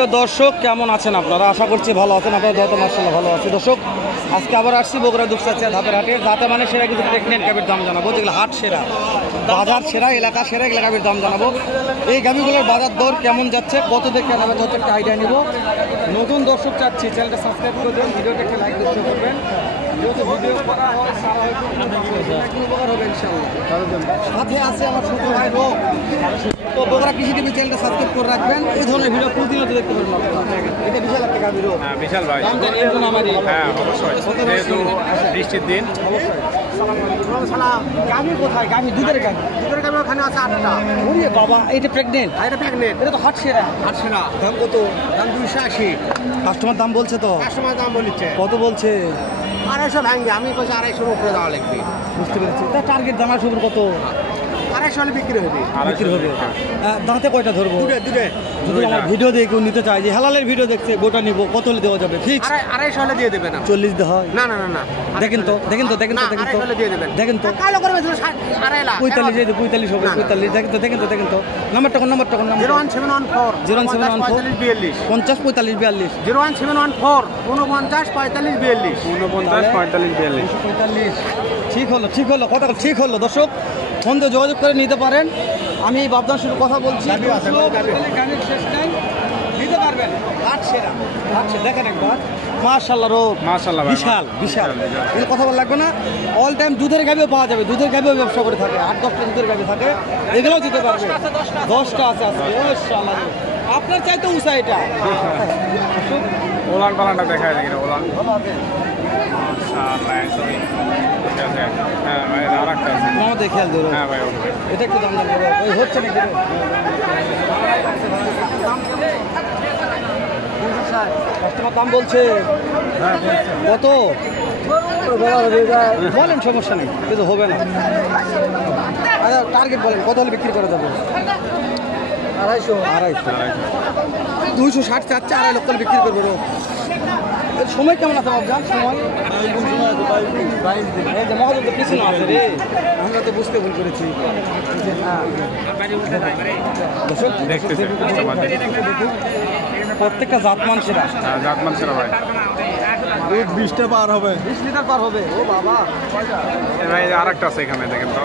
সুপ্রিয় দর্শক, কেমন আছেন আপনারা? আশা করছি ভালো আছেন। আপনারা যত মার্শাল্লাহ ভালো আছে। দর্শক, আজকে আবার আসছি বগুড়া দুপচাচিয়া ধাপের হাটে। যাতে মানে সেরা কিছু প্রেগনেন্ট গাভীর দাম জানাবো, যেগুলো হাট সেরা, বাজার সেরা, এলাকা সেরা, এগুলো গাভীর দাম জানাবো। এই গাভীগুলোর বাজার দর কেমন যাচ্ছে, কত দিয়ে কেনা বেচা হচ্ছে একটা আইডিয়া নিব। নতুন দর্শক চাচ্ছি চ্যানেলটা সাবস্ক্রাইব করে দেবেন, ভিডিওটা একটা লাইক দিতে করবেন। যেহেতু ভিডিও করা হয় সারা হয়তো উপকার হবে ইনশাআল্লাহ। সাথে আছে আমার ছোট ভাই রোগ। তো বগুড়া কৃষি টিভি চ্যানেলটা সাবস্ক্রাইব করে রাখবেন। এই ধরনের ভিডিও প্রতিনিয়ত দেখতে পারবেন আপনারা। এটা বিশাল একটা গাভীর রোগ। হ্যাঁ বিশাল ভাই। দাম জানিয়ে দেন আমারই। হ্যাঁ অবশ্যই, যেহেতু বৃষ্টির দিন। অবশ্যই। গাভী কোথায়? গাভী দুধের গাভী। দুধের গাভী ওখানে আছে 8টা। ওরে বাবা, এটা প্রেগনেন্ট? এটা প্রেগনেন্ট। এটা তো হাট সেরা। 800 না। দাম কত? দাম 280। কাস্টমার দাম বলছে তো? কাস্টমার দাম বলছে কত বলছে? 250 ভাঙবে। আমি কইছি 250 এর উপরে দেওয়া লাগবে। বুঝতে পেরেছি। তা টার্গেট দাম আসবে কত? 250 হলে বিক্রি হবে। বিক্রি হবে। দাঁতে কয়টা ধরবো? দুটো। যদি আমার ভিডিও দেখে কেউ নিতে চায়, যে হালালের ভিডিও দেখছে, গোটা নিবো, কত হলে দেওয়া যাবে? ফিক্স 250 হলে দিয়ে দেবে না। 40 দেওয়া হয়? না না না না। দেখেন তো, দেখেন তো, দেখেন তো, না, দেখেন তো, 250 হলে দিয়ে দেবেন। দেখেন তো। কালো করবে 2.5 লাখ। 45 এই যে 45 হবে, 45। দেখেন তো, দেখেন তো, দেখেন তো। নাম্বারটা কোন? নাম্বারটা কোন? নাম্বার 01714 01714 42 50 45 42 01714 49 45 42 49 45 42। 45। ঠিক হলো, ঠিক হলো, কথা ঠিক হলো। দর্শক, ফোন দিয়ে যোগাযোগ করে নিতে পারেন। আমি বাবদার শুরু কথা বলছি। গাড়ির শেষ নাই, নিতে পারবেন। হাট সেরা, হাট সেরা। দেখেন একবার, মাশাআল্লাহ রোগ, মাশাআল্লাহ ভাই, বিশাল বিশাল। এর কথা বলা লাগবে না। অল টাইম দুধের গাভিও পাওয়া যাবে, দুধের গাভিও ব্যবসা করে থাকে। 8-10টা দুধের গাভি থাকে, এগুলোও দিতে পারবে। 10টা আছে আজকে। মাশাআল্লাহ, আপনার চাইতে উঁচা এটা। ওলান পালানটা দেখায় দেখি না, ওলান মাশাআল্লাহ একদমই ঠিক আছে। হ্যাঁ ভাই, আরেকটা আছে। আমাদের খেয়াল ধরো। হ্যাঁ ভাই অবশ্যই। এটা একটু দাম জানবো। ওই হচ্ছে নাকি? কাস্টমার দাম বলছে কত? বলেন, সমস্যা নেই, কিন্তু হবে না। আচ্ছা, টার্গেট বলেন, কত হলে বিক্রি করে দেবো? 250। 260 চাচ্ছে, 2.5 লক্ষ বিক্রি করবো। এর সময় কেমন আছে বাবজান? সময় এই যে মহাজন তো পিছনে আছে রে, আমরা তো বুঝতে ভুল করেছি। দেখতেছে প্রত্যেকটা জাতমান সেরা। জাতমান সেরা ভাই। 20টা পার হবে, 20 লিটার পার হবে। ও বাবা, ভাই আরেকটা আছে এখানে, দেখেন তো।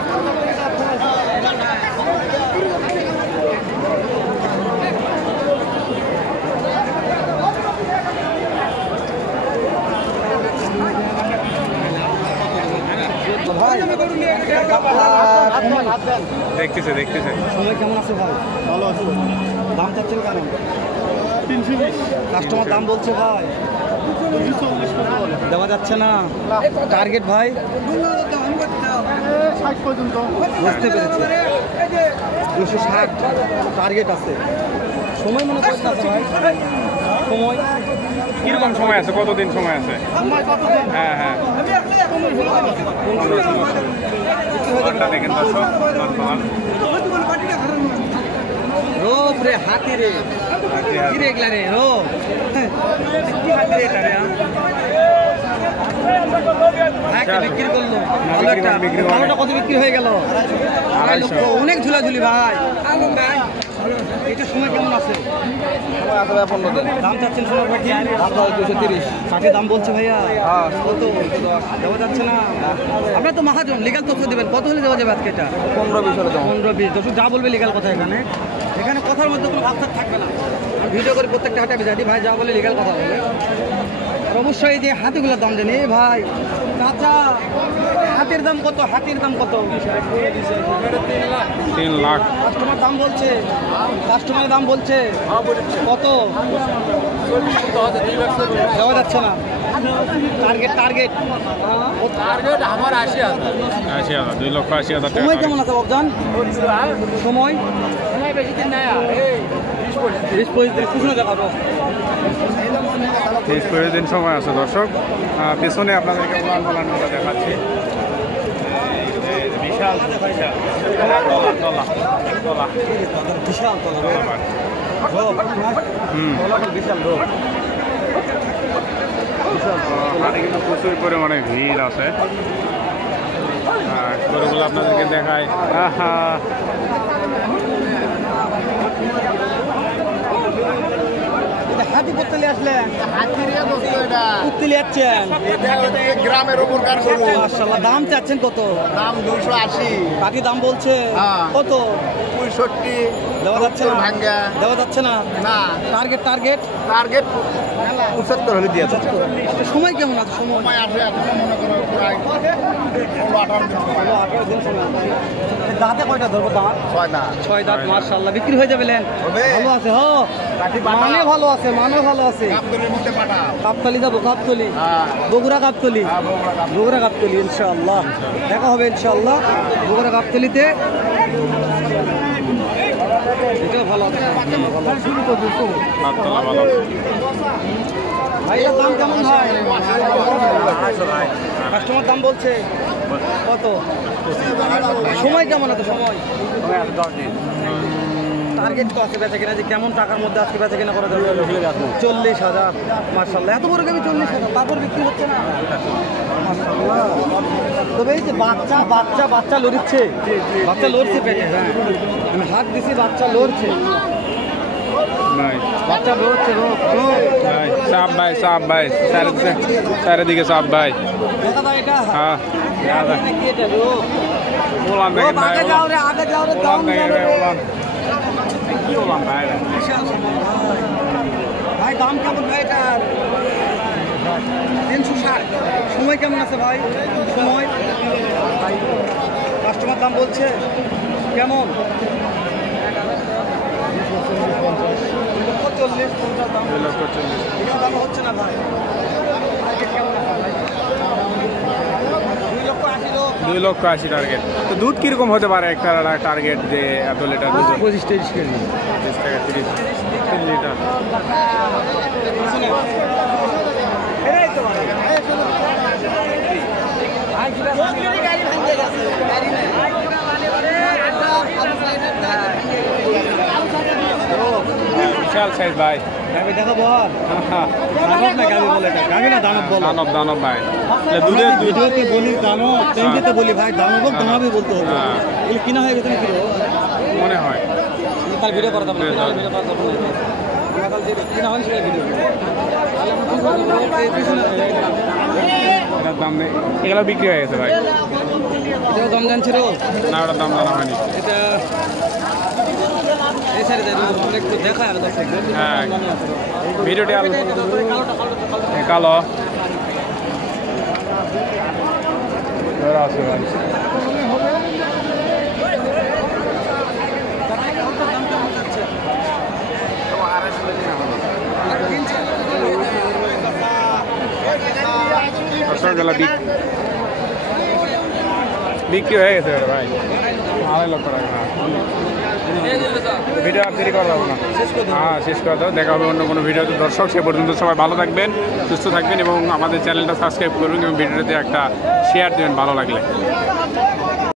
ভাই দেখতেছে দেখতেছে। সময় কেমন আছে ভাই? ভালো আছে। দাম চাচ্ছেন কেমন? 320। কাস্টমার দাম বলছে ভাই 240 দেওয়া যাচ্ছে না। টার্গেট ভাই 60 পর্যন্ত। বুঝতে পেরেছি, 260 টার্গেট আছে। সময় মনে করছে আছে ভাই? সময় কিরকম সময় আছে? কতদিন সময় আছে? হ্যাঁ হ্যাঁ, দেখেন দর্শক, রোপ রে, হাতি রে, কি রে এগুলা রে? রোপ বিক্রি করলো। ভালো একটা। ভালোটা কত বিক্রি হয়ে গেল? 2.5 লক্ষ। অনেক ঝুলাঝুলি ভাই। এটা সময় কেমন আছে? দাম চাচ্ছেন সময় ভাই? 230। কাঠে দাম বলছে ভাইয়া কত? দেওয়া যাচ্ছে না। আপনার তো মহাজন, লিগাল তথ্য দেবেন। কত হলে দেওয়া যাবে আজকে? এটা 15-20 হলে। 15-20। দর্শক যা বলবে লিগাল কথা। এখানে এখানে কথার মধ্যে কোনো ভাবসাব থাকবে না। ভিডিও করে প্রত্যেকটা হাটে আমি জানি ভাই যা বলে লিগাল কথা বলে। আর অবশ্যই যে হাতিগুলোর দাম জানি ভাই। চাচা, হাতির দাম কত? হাতির দাম কত? 3 লাখ। কাস্টমার দাম বলছে, কাস্টমারের দাম বলছে কত? দেওয়া যাচ্ছে না। টার্গেট টার্গেট টার্গেট আমার 80,000। 80,000, 2,80,000 টাকা। সময় কেমন আছে বাবজান? সময় বেশি দিন নাই। 20-25 দিন কুশনে দেখাবো। 20-25 দিন সময় আছে দর্শক। পেছনে আপনাদেরকে উলান পালানটা দেখাচ্ছি। বিশাল বিশাল তলা বিশাল বিশাল রোগ। হাটে কিন্তু প্রচুর পরিমাণে ভিড় আছে। গরুগুলো আপনাদেরকে দেখায়। হাতি করতে আসলেন হাতিরিয়া দোস্ত এটা করতে যাচ্ছেন এটা গ্রামের উপর কার গরু মাশাআল্লাহ দাম চাচ্ছেন কত দাম 280 বাকি দাম বলছে হ্যাঁ। কত 65 দেওয়া যাচ্ছে না ভাঙ্গা দেওয়া যাচ্ছে না না টার্গেট টার্গেট টার্গেট 75 হলে দিয়ে দাও সময় কেমন আছে সময় সময় আসে এখন মনে করো প্রায় 18 দিন সময় 18 দিন সময় আছে। দাঁতে কয়টা ধরবো দাঁত 6 না 6 দাঁত মাশাআল্লাহ বিক্রি হয়ে যাবে লেন হবে। ভালো আছে মানে ভালো আছে মানে ভালো আছে কাপড়ের মধ্যে পাঠাও কাপতলি যাবো কাপতলি হ্যাঁ বগুড়া কাপতলি বগুড়া কাপতলি ইনশাআল্লাহ দেখা হবে ইনশাআল্লাহ বগুড়া কাপতলিতে এটাও ভালো আছে সাততলা ভালো। ভাই এর দাম কেমন হয় কাস্টমার দাম বলছে কত সময় কেমন আছে সময় টার্গেট তো আছে বেচা কিনা যে কেমন টাকার মধ্যে আজকে বেচা কিনা করা যাবে 40,000 মাশাআল্লাহ এত বড় গাবি 40,000 তারপর বিক্রি হচ্ছে না মাশাআল্লাহ তবে এই যে বাচ্চা লড়ছে বাচ্চা লড়ছে পেটে হ্যাঁ আমি হাত দিছি বাচ্চা লড়ছে নাই বাচ্চা লড়ছে রোগ নাই সাপ ভাই চারিদিকে সাপ ভাই দেখা দাও এটা হ্যাঁ এটা কি এটা রোগ ওলান রোগ, দেখেন ভাই আগে যাও রে দাম ওলান দেখেন যাবে রে। ওলান কি ওলান ভাই বিশাল সম্মান ভাই। ভাই দাম কেমন ভাই এটার 360 সময় কেমন আছে ভাই সময় কাস্টমার দাম বলছে কেমন 40-50 দাম 2 লক্ষ 40 এটা দাম হচ্ছে না ভাই টার্গেট কেমন আছে ভাই 2 লক্ষ 80 টার্গেট তো দুধ কিরকম হতে পারে একটা টার্গেট যে এত লিটার দুধ 25-23 কেজি 30 থেকে 30 3 লিটার এটাই তো ভাই বিশাল সাইজ ভাই গাবি দেখাবো আর দানব না গাবি বলে এটা গাবি না দানব বলো দানব ভাই দুধের দুধ ভিডিওতে বলি দানব ট্রেন্ডিতে বলি ভাই দানব দানবই বলতে হবে হ্যাঁ। এগুলো কিনা হয়ে গেছে নাকি মনে হয় তার ভিডিও করা যাবে না ভিডিও করা যাবে না আমরা কাল যে কিনা হয় সেটা ভিডিও তাহলে আমরা কি করবো এই পিছনে এটার দাম নেই এগুলো বিক্রি হয়ে গেছে ভাই এটাও দাম জানছিল না ওটার দাম জানা হয়নি এটা এই সাইডে যাই একটু দেখা আর দর্শক হ্যাঁ ভিডিওটি আলো কালো ধরা আছে ভাই রসগোল্লা বিক্রি হয়ে গেছে ভাই 2.5 লক্ষ টাকা ভিডিও আর দেরি করা যাবে না হ্যাঁ শেষ করে দাও দেখা হবে অন্য কোনো ভিডিওতে দর্শক সে পর্যন্ত সবাই ভালো থাকবেন সুস্থ থাকবেন এবং আমাদের চ্যানেলটা সাবস্ক্রাইব করবেন এবং ভিডিওতে একটা শেয়ার দেবেন ভালো লাগলে